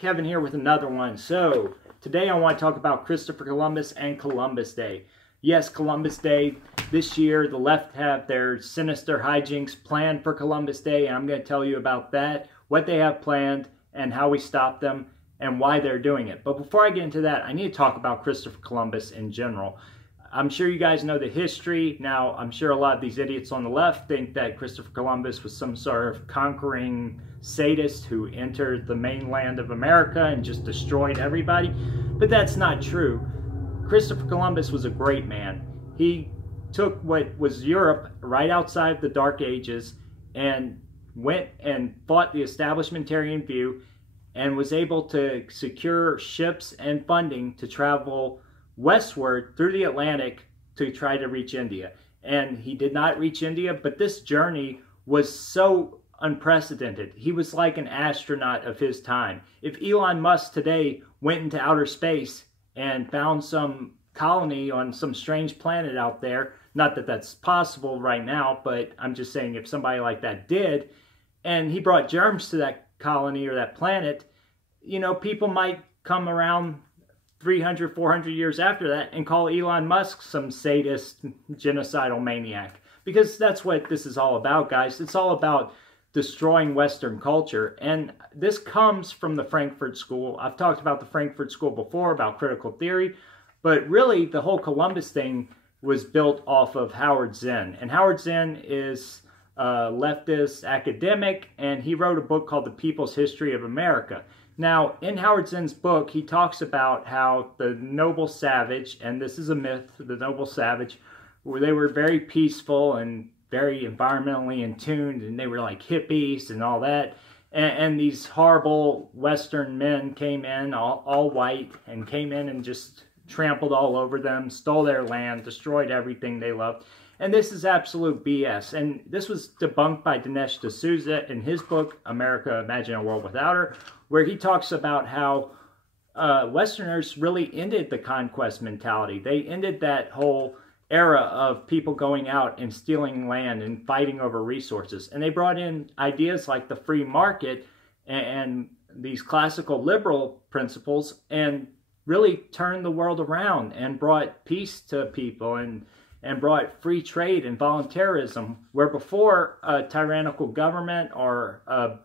Kevin here with another one. So today I want to talk about Christopher Columbus and Columbus Day. Yes, Columbus Day. This year the left have their sinister hijinks planned for Columbus Day, and I'm going to tell you about that, what they have planned, and how we stop them, and why they're doing it. But before I get into that, I need to talk about Christopher Columbus in general. I'm sure you guys know the history. Now, I'm sure a lot of these idiots on the left think that Christopher Columbus was some sort of conquering sadist who entered the mainland of America and just destroyed everybody. But that's not true. Christopher Columbus was a great man. He took what was Europe right outside the Dark Ages and went and fought the establishmentarian view and was able to secure ships and funding to travel westward through the Atlantic to try to reach India. And he did not reach India, but this journey was so unprecedented. He was like an astronaut of his time. If Elon Musk today went into outer space and found some colony on some strange planet out there, not that that's possible right now, but I'm just saying if somebody like that did, and he brought germs to that colony or that planet, you know, people might come around 300, 400 years after that and call Elon Musk some sadist, genocidal maniac. Because that's what this is all about, guys. It's all about destroying Western culture. And this comes from the Frankfurt School. I've talked about the Frankfurt School before, about critical theory. But really, the whole Columbus thing was built off of Howard Zinn. And Howard Zinn is a leftist academic, and he wrote a book called The People's History of America. Now, in Howard Zinn's book, he talks about how the noble savage, and this is a myth, the noble savage, where they were very peaceful and very environmentally in tune, and they were like hippies and all that. And these horrible Western men came in, all white, and came in and just trampled all over them, stole their land, destroyed everything they loved. And this is absolute BS. And this was debunked by Dinesh D'Souza in his book, America, Imagine a World Without Her, where he talks about how Westerners really ended the conquest mentality. They ended that whole era of people going out and stealing land and fighting over resources. And they brought in ideas like the free market and these classical liberal principles and really turned the world around and brought peace to people and brought free trade and voluntarism, where before a tyrannical government or a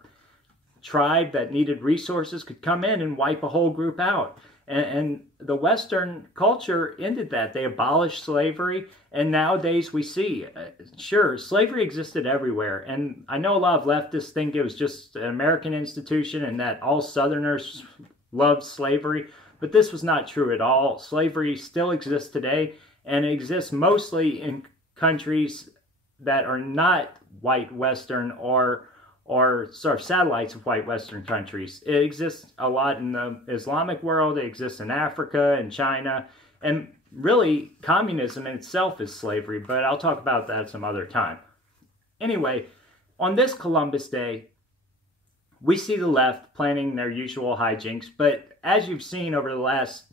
tribe that needed resources could come in and wipe a whole group out. And the Western culture ended that. They abolished slavery, and nowadays we see, sure, slavery existed everywhere. And I know a lot of leftists think it was just an American institution and that all Southerners loved slavery, but this was not true at all. Slavery still exists today, and it exists mostly in countries that are not white Western or sort of satellites of white Western countries. It exists a lot in the Islamic world. It exists in Africa and China. And really, communism in itself is slavery, but I'll talk about that some other time. Anyway, on this Columbus Day, we see the left planning their usual hijinks, but as you've seen over the last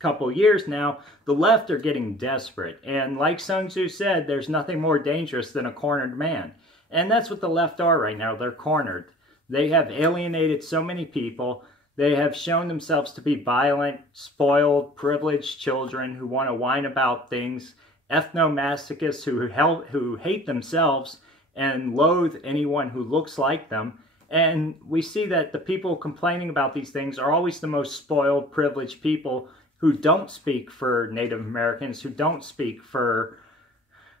couple years now, the left are getting desperate. And like Sun Tzu said, there's nothing more dangerous than a cornered man. And that's what the left are right now. They're cornered. They have alienated so many people. They have shown themselves to be violent, spoiled, privileged children who want to whine about things, ethnomasochists who hate themselves and loathe anyone who looks like them. And we see that the people complaining about these things are always the most spoiled, privileged people who don't speak for Native Americans, who don't speak for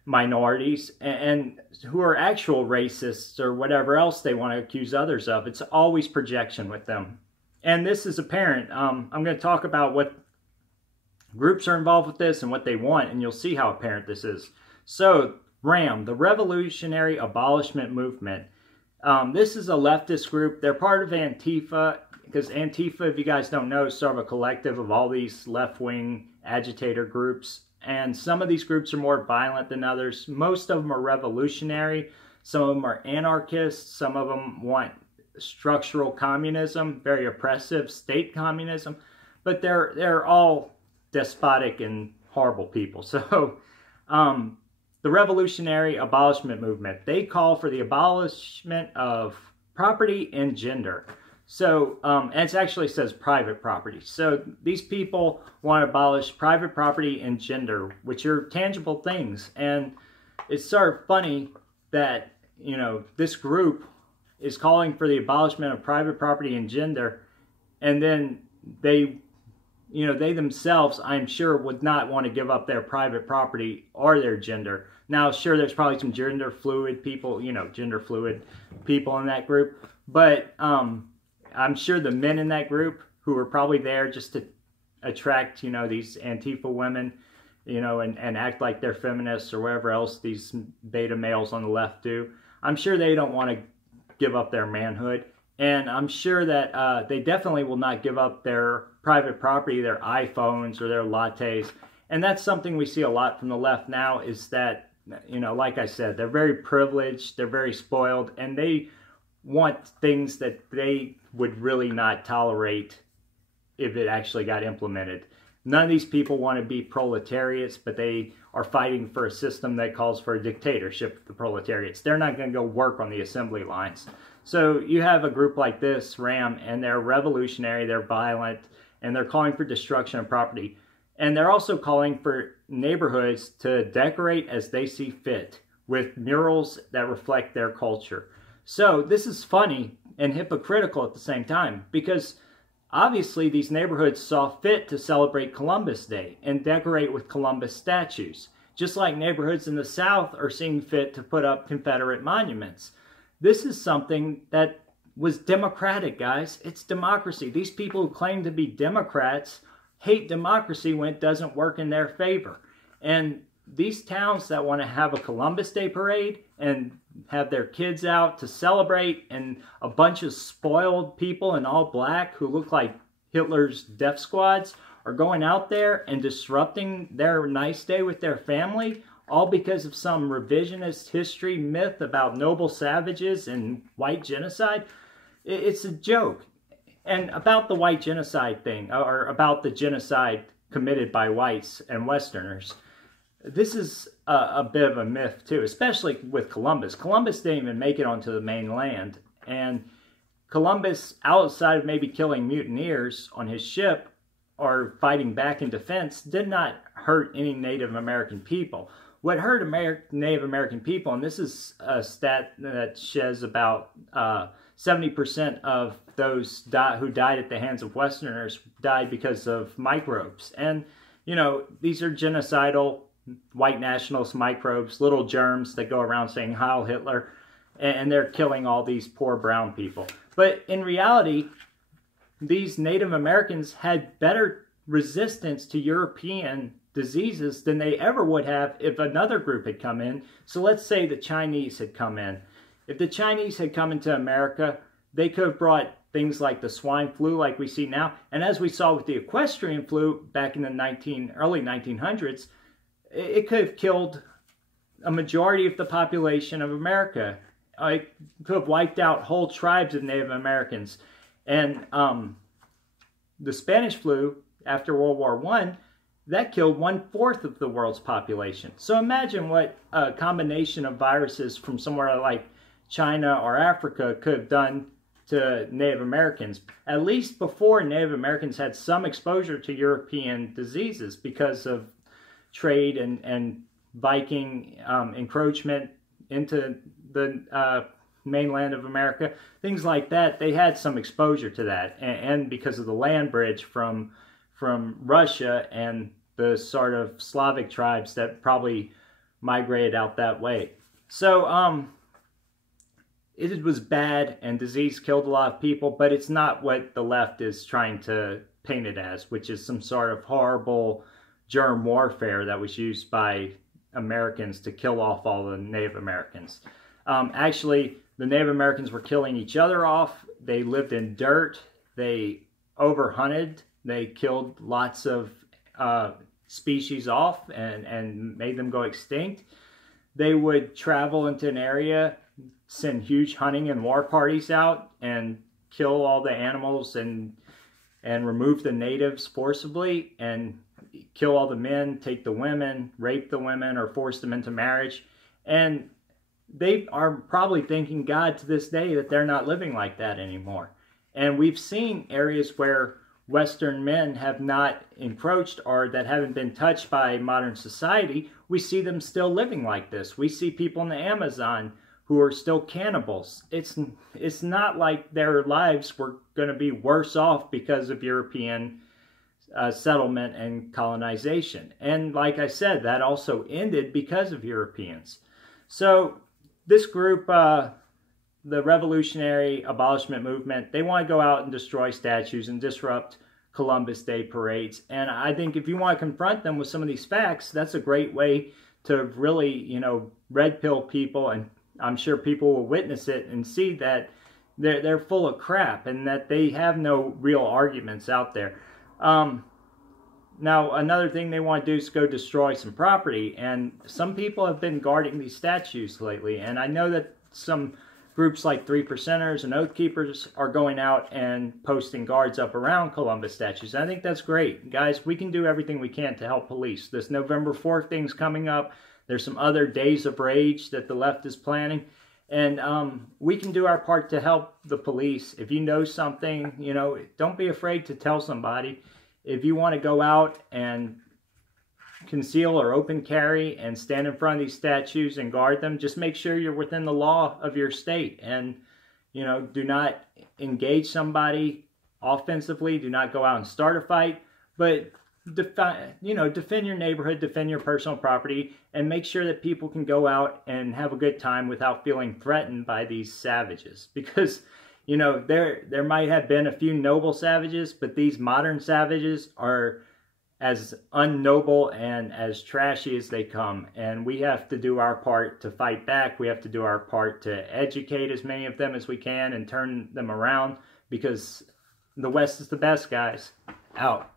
minorities, and who are actual racists or whatever else they want to accuse others of. It's always projection with them. And this is apparent. I'm going to talk about what groups are involved with this and what they want, and you'll see how apparent this is. So, RAM, the Revolutionary Abolishment Movement. This is a leftist group. They're part of ANTIFA, because ANTIFA, if you guys don't know, is sort of a collective of all these left-wing agitator groups. And some of these groups are more violent than others. Most of them are revolutionary. Some of them are anarchists. Some of them want structural communism, very oppressive state communism. But they're all despotic and horrible people. So the Revolutionary Abolishment Movement, they call for the abolishment of property and gender. So, and it actually says private property. So these people want to abolish private property and gender, which are tangible things. And it's sort of funny that, you know, this group is calling for the abolishment of private property and gender, and then they, you know, they themselves, I'm sure, would not want to give up their private property or their gender. Now, sure, there's probably some gender fluid people, you know, gender fluid people in that group, but I'm sure the men in that group who are probably there just to attract, you know, these Antifa women, you know, and act like they're feminists or whatever else these beta males on the left do, I'm sure they don't want to give up their manhood. And I'm sure that they definitely will not give up their private property, their iPhones or their lattes. And that's something we see a lot from the left now, is that, you know, like I said, they're very privileged, they're very spoiled, and they want things that they would really not tolerate if it actually got implemented. None of these people want to be proletariats, but they are fighting for a system that calls for a dictatorship of the proletariats. They're not going to go work on the assembly lines. So you have a group like this, RAM, and they're revolutionary, they're violent, and they're calling for destruction of property. And they're also calling for neighborhoods to decorate as they see fit with murals that reflect their culture. So this is funny and hypocritical at the same time, because obviously these neighborhoods saw fit to celebrate Columbus Day and decorate with Columbus statues, just like neighborhoods in the South are seeing fit to put up Confederate monuments. This is something that was democratic, guys. It's democracy. These people who claim to be Democrats hate democracy when it doesn't work in their favor. And these towns that want to have a Columbus Day parade and have their kids out to celebrate, and a bunch of spoiled people in all black who look like Hitler's death squads are going out there and disrupting their nice day with their family, all because of some revisionist history myth about noble savages and white genocide. It's a joke. And about the white genocide thing, or about the genocide committed by whites and Westerners, this is a bit of a myth too, especially with Columbus. Columbus didn't even make it onto the mainland, and Columbus, outside of maybe killing mutineers on his ship or fighting back in defense, did not hurt any Native American people. What hurt Native American people, and this is a stat that says about 70% of those who died at the hands of Westerners died because of microbes. And, you know, these are genocidal white nationalist microbes, little germs that go around saying Heil Hitler, and they're killing all these poor brown people. But in reality, these Native Americans had better resistance to European diseases than they ever would have if another group had come in. So let's say the Chinese had come in. If the Chinese had come into America, they could have brought things like the swine flu like we see now. And as we saw with the equestrian flu back in the early 1900s, it could have killed a majority of the population of America. It could have wiped out whole tribes of Native Americans. And the Spanish flu, after World War I, that killed 1/4 of the world's population. So imagine what a combination of viruses from somewhere like China or Africa could have done to Native Americans, at least before Native Americans had some exposure to European diseases because of trade and Viking encroachment into the mainland of America, things like that. They had some exposure to that, and because of the land bridge from Russia and the sort of Slavic tribes that probably migrated out that way. So it was bad, and disease killed a lot of people, but it's not what the left is trying to paint it as, which is some sort of horrible germ warfare that was used by Americans to kill off all the Native Americans. Actually, the Native Americans were killing each other off. They lived in dirt. They overhunted. They killed lots of species off and made them go extinct. They would travel into an area, send huge hunting and war parties out, and kill all the animals and remove the natives forcibly, and kill all the men, take the women, rape the women, or force them into marriage. And they are probably thanking God to this day that they're not living like that anymore. And we've seen areas where Western men have not encroached or that haven't been touched by modern society. We see them still living like this. We see people in the Amazon who are still cannibals. It's not like their lives were going to be worse off because of European settlement and colonization. And like I said, that also ended because of Europeans. So this group, the Revolutionary Abolishment Movement, they want to go out and destroy statues and disrupt Columbus Day parades. And I think if you want to confront them with some of these facts, that's a great way to really, you know, red pill people, and I'm sure people will witness it and see that they're full of crap and that they have no real arguments out there. Now, another thing they want to do is go destroy some property, and some people have been guarding these statues lately, and I know that some groups like 3%ers and Oath Keepers are going out and posting guards up around Columbus statues. I think that's great. Guys, we can do everything we can to help police. This November 4th thing's coming up. There's some other days of rage that the left is planning. And we can do our part to help the police. If you know something, you know, don't be afraid to tell somebody. If you want to go out and conceal or open carry and stand in front of these statues and guard them, just make sure you're within the law of your state. And, you know, do not engage somebody offensively. Do not go out and start a fight. But defend your neighborhood, defend your personal property, and make sure that people can go out and have a good time without feeling threatened by these savages. Because, you know, there might have been a few noble savages, but these modern savages are as unnoble and as trashy as they come. And we have to do our part to fight back. We have to do our part to educate as many of them as we can and turn them around, because the West is the best, guys. Out.